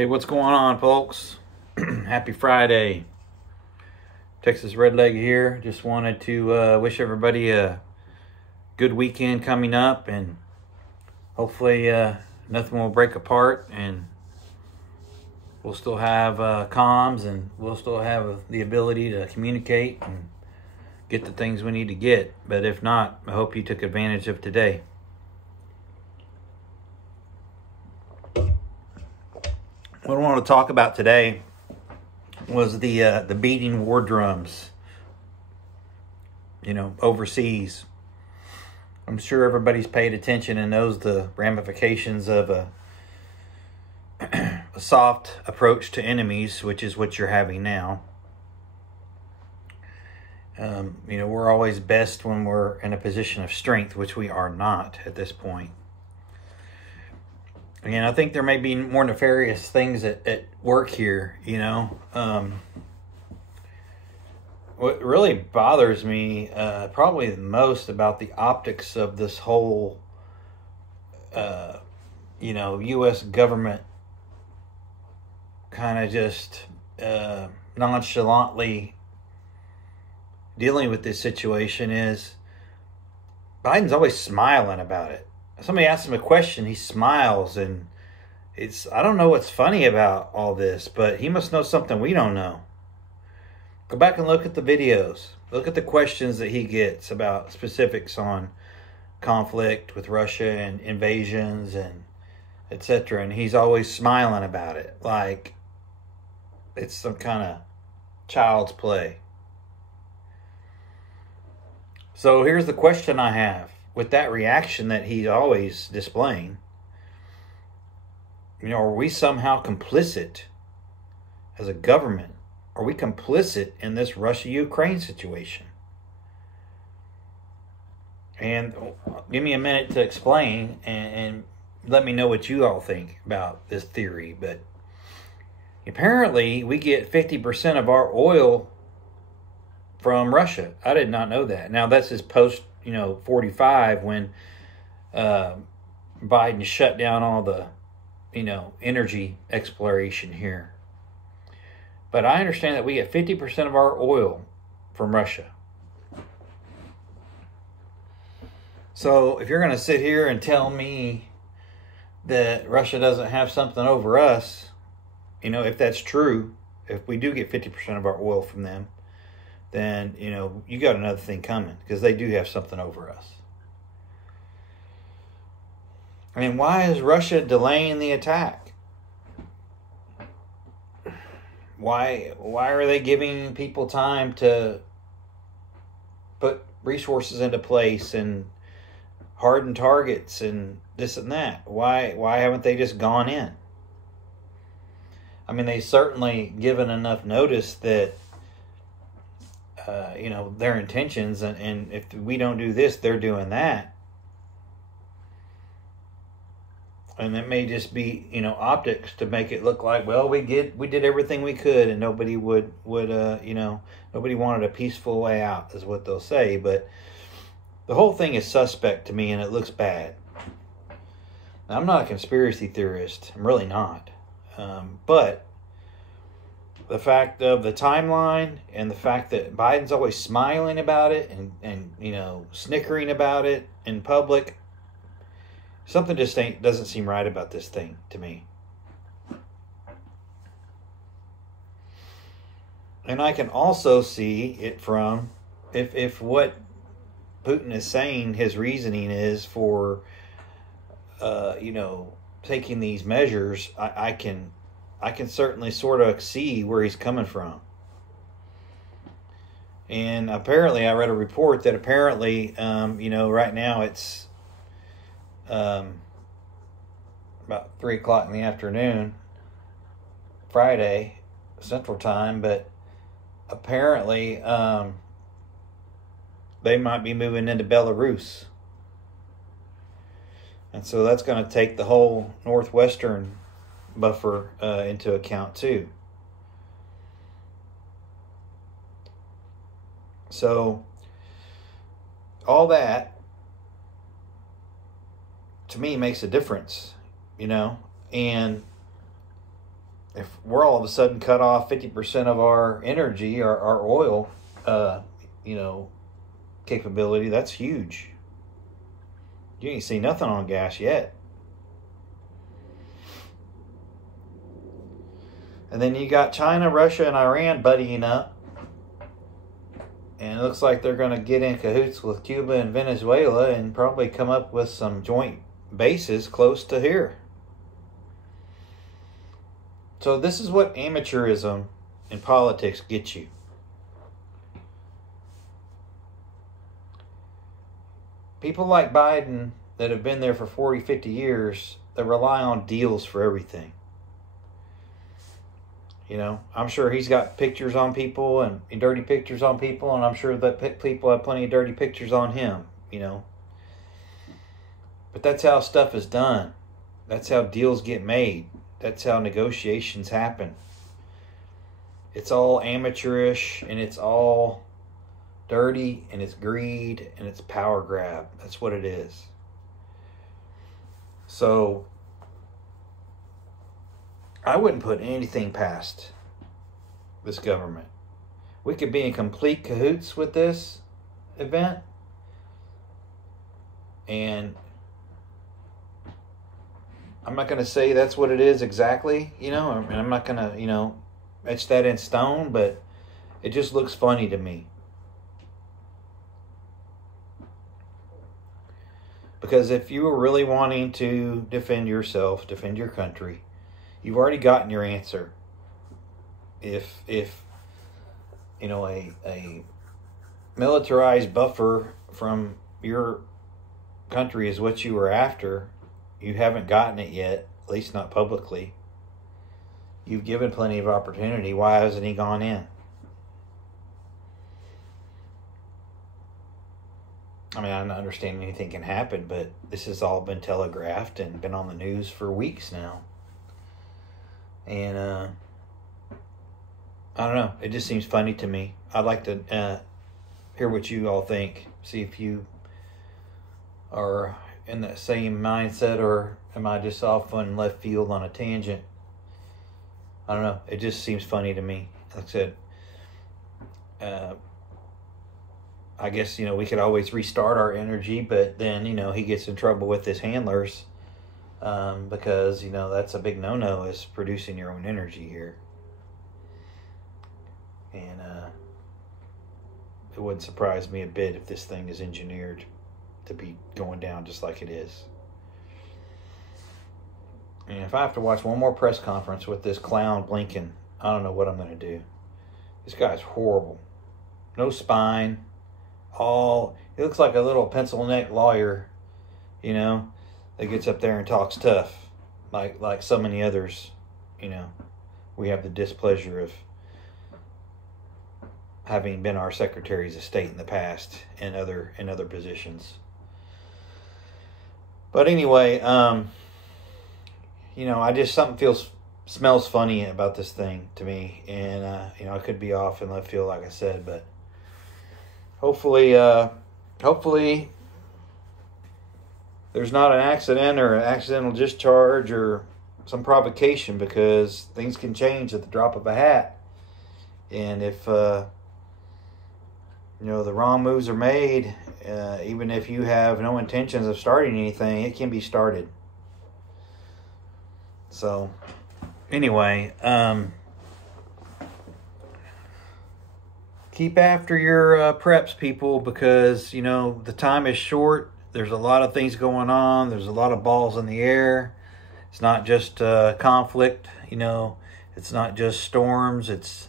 Hey, what's going on, folks? Happy Friday. Texas Redleg here. Just wanted to wish everybody a good weekend coming up, and hopefully nothing will break apart, and we'll still have comms, and we'll still have the ability to communicate and get the things we need to get. But if not, I hope you took advantage of today. What I want to talk about today was the beating war drums, overseas. I'm sure everybody's paid attention and knows the ramifications of a soft approach to enemies, which is what you're having now. We're always best when we're in a position of strength, which we are not at this point. Again, I think there may be more nefarious things at work here, What really bothers me, probably the most about the optics of this whole, U.S. government kind of just nonchalantly dealing with this situation is Biden's always smiling about it. Somebody asks him a question, he smiles, and I don't know what's funny about all this, but he must know something we don't know. Go back and look at the videos. Look at the questions that he gets about specifics on conflict with Russia and invasions and etc. And he's always smiling about it, like it's some kind of child's play. So here's the question I have. With that reaction that he's always displaying, are we somehow complicit as a government? Are we complicit in this Russia-Ukraine situation? And give me a minute to explain and let me know what you all think about this theory. But apparently we get 50% of our oil from Russia. I did not know that. Now that's his post 45 when Biden shut down all the energy exploration here. But I understand that we get 50% of our oil from Russia. So if you're going to sit here and tell me that Russia doesn't have something over us, if that's true, if we do get 50% of our oil from them, then, you got another thing coming, because they do have something over us. I mean, why is Russia delaying the attack? Why are they giving people time to put resources into place and harden targets and this and that? Why haven't they just gone in? I mean, they've certainly given enough notice that their intentions, and if we don't do this, they're doing that. And it may just be, optics to make it look like, well, we did everything we could, and nobody would nobody wanted a peaceful way out, is what they'll say. But the whole thing is suspect to me, and it looks bad. Now, I'm not a conspiracy theorist. I'm really not. But the fact of the timeline and the fact that Biden's always smiling about it and snickering about it in public, something just doesn't seem right about this thing to me. And I can also see it from if what Putin is saying, his reasoning is for taking these measures, I can certainly sort of see where he's coming from. And apparently, I read a report that apparently, right now it's about 3 o'clock in the afternoon, Friday, Central Time, but apparently they might be moving into Belarus. And so that's going to take the whole northwestern buffer into account too. So all that to me makes a difference, and if we're all of a sudden cut off 50% of our energy, our oil, you know, capability, that's huge. You ain't seen nothing on gas yet. And then you got China, Russia, and Iran buddying up. And it looks like they're going to get in cahoots with Cuba and Venezuela and probably come up with some joint bases close to here. So this is what amateurism in politics gets you. People like Biden that have been there for 40, 50 years, that rely on deals for everything. You know, I'm sure he's got pictures on people and dirty pictures on people, and I'm sure that people have plenty of dirty pictures on him, you know. But that's how stuff is done. That's how deals get made. That's how negotiations happen. It's all amateurish, and it's all dirty, and it's greed, and it's power grab. That's what it is. So I wouldn't put anything past this government. We could be in complete cahoots with this event, and I'm not going to say that's what it is exactly, you know, and I'm not going to, you know, etch that in stone, but it just looks funny to me. Because if you were really wanting to defend yourself, defend your country, you've already gotten your answer. If you know, a militarized buffer from your country is what you were after, you haven't gotten it yet, at least not publicly. You've given plenty of opportunity. Why hasn't he gone in? I mean, I don't understand anything can happen, but this has all been telegraphed and been on the news for weeks now. And I don't know. It just seems funny to me. I'd like to hear what you all think. See if you are in that same mindset, or am I just off on left field on a tangent? I don't know. It just seems funny to me. Like I said, I guess, you know, we could always restart our energy, but then, you know, he gets in trouble with his handlers because, you know, that's a big no-no, is producing your own energy here. And it wouldn't surprise me a bit if this thing is engineered to be going down just like it is. And if I have to watch one more press conference with this clown Blinken, I don't know what I'm going to do. This guy's horrible. No spine. He looks like a little pencil neck lawyer, you know, that gets up there and talks tough, like so many others, you know. We have the displeasure of having been our secretaries of state in the past and other positions. But anyway, you know, something smells funny about this thing to me, and you know, I could be off in left field, like I said, but hopefully there's not an accident or an accidental discharge or some provocation, because things can change at the drop of a hat. And if you know, the wrong moves are made, even if you have no intentions of starting anything, it can be started. So anyway, keep after your preps, people, because, you know, the time is short. There's a lot of things going on. There's a lot of balls in the air. It's not just conflict, you know. It's not just storms. It's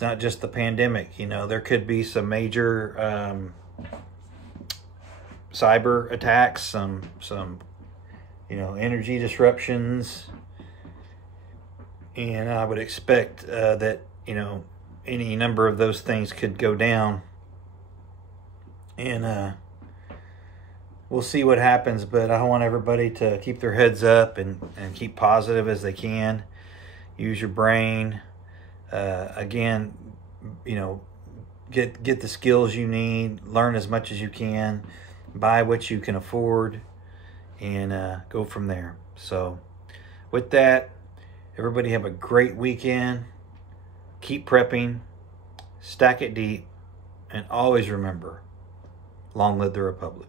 not just the pandemic. You know, there could be some major cyber attacks, some you know, energy disruptions, and I would expect that, you know, any number of those things could go down, and we'll see what happens. But I want everybody to keep their heads up and keep positive as they can. Use your brain. Again, you know, get the skills you need. Learn as much as you can. Buy what you can afford, and go from there. So with that, Everybody have a great weekend. Keep prepping. Stack it deep. And always remember, long live the Republic.